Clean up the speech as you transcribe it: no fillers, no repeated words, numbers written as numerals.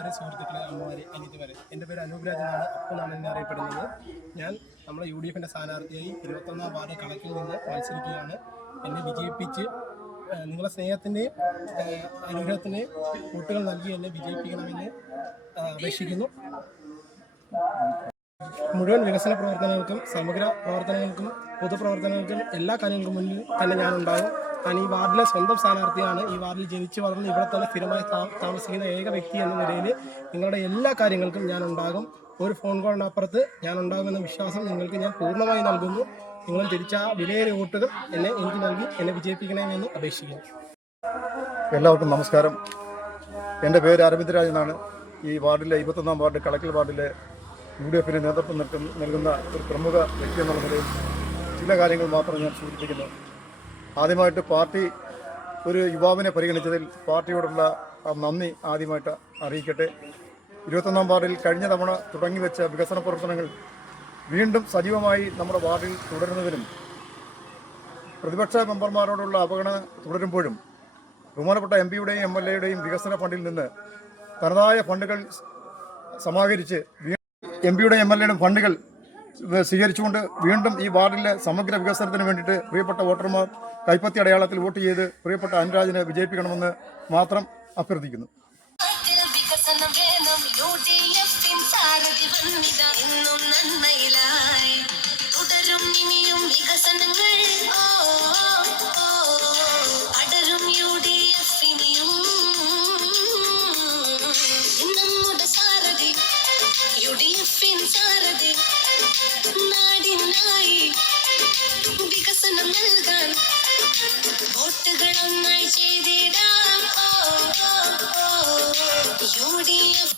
കൂട്ടുകാരെ, സുഹൃത്തുക്കളെ, അമ്മമാരെ, അനിയത്തിമാരെ, എൻ്റെ പേര് അനൂപ് രാജനാണ്. അപ്പനാണ് എന്നെ അറിയപ്പെടുന്നത്. ഞാൻ നമ്മുടെ UDF സ്ഥാനാർത്ഥിയായി 21-ാം വാർഡ് കളക്റ്റിൽ നിന്ന് മത്സരിക്കുകയാണ്. എന്നെ വിജയിപ്പിച്ച് നിങ്ങളുടെ സ്നേഹത്തിൻ്റെയും അനുഗ്രഹത്തിൻ്റെയും വോട്ടുകൾ നൽകി എന്നെ വിജയിപ്പിക്കണമെന്ന് അപേക്ഷിക്കുന്നു. മുഴുവൻ വികസന പ്രവർത്തനങ്ങൾക്കും സമഗ്ര പ്രവർത്തനങ്ങൾക്കും പൊതുപ്രവർത്തനങ്ങൾക്കും എല്ലാ കാര്യങ്ങൾക്കും മുന്നിൽ തന്നെ ഞാനുണ്ടാകും. ഞാൻ ഈ വാർഡിലെ സ്വന്തം സ്ഥാനാർത്ഥിയാണ്. ഈ വാർഡിൽ ജനിച്ചു വളർന്ന് ഇവിടെ തന്നെ സ്ഥിരമായി താമസിക്കുന്ന ഏക വ്യക്തി എന്ന നിലയിൽ നിങ്ങളുടെ എല്ലാ കാര്യങ്ങൾക്കും ഞാനുണ്ടാകും. ഒരു ഫോൺ കോളിനപ്പുറത്ത് ഞാനുണ്ടാകുമെന്ന വിശ്വാസം നിങ്ങൾക്ക് ഞാൻ പൂർണ്ണമായി നൽകുന്നു. നിങ്ങളും തിരിച്ച വിലയേറിയ വോട്ടുകൾ എനിക്ക് നൽകി എന്നെ വിജയിപ്പിക്കണമെന്ന് അപേക്ഷിക്കുന്നു. എല്ലാവർക്കും നമസ്കാരം. എൻ്റെ പേര് അരവിന്ദ് രാജ് എന്നാണ്. ഈ വാർഡിലെ 21-ാം വാർഡ് കളക്ടർ വാർഡിലെ UDF നേതൃത്വം നൽകുന്ന ഒരു പ്രമുഖ വ്യക്തി എന്നുള്ള നിലയിൽ ചില കാര്യങ്ങൾ മാത്രം ഞാൻ സൂചിപ്പിക്കുന്നു. ആദ്യമായിട്ട് പാർട്ടി ഒരു യുവാവിനെ പരിഗണിച്ചതിൽ പാർട്ടിയോടുള്ള നന്ദി ആദ്യമായിട്ട് അറിയിക്കട്ടെ. 21-ാം വാർഡിൽ കഴിഞ്ഞ തവണ തുടങ്ങിവെച്ച വികസന പ്രവർത്തനങ്ങൾ വീണ്ടും സജീവമായി നമ്മുടെ വാർഡിൽ തുടരുന്നതിനും പ്രതിപക്ഷ മെമ്പർമാരോടുള്ള അവഗണന തുടരുമ്പോഴും ബഹുമാനപ്പെട്ട MP-യുടെയും MLA-യുടെയും വികസന ഫണ്ടിൽ നിന്ന് തനതായ ഫണ്ടുകൾ സമാഹരിച്ച് MP-യുടെയും MLA-യുടെയും ഫണ്ടുകൾ സ്വീകരിച്ചുകൊണ്ട് വീണ്ടും ഈ വാർഡിലെ സമഗ്ര വികസനത്തിന് വേണ്ടിയിട്ട് പ്രിയപ്പെട്ട വോട്ടർമാർ കൈപ്പത്തി അടയാളത്തിൽ വോട്ട് ചെയ്ത് പ്രിയപ്പെട്ട അനുരാജിനെ വിജയിപ്പിക്കണമെന്ന് മാത്രം അഭ്യർത്ഥിക്കുന്നു. വികസനം നൽകാൻ വോട്ടുകൾ ഒന്നായി ചെയ്തിടാം. UDF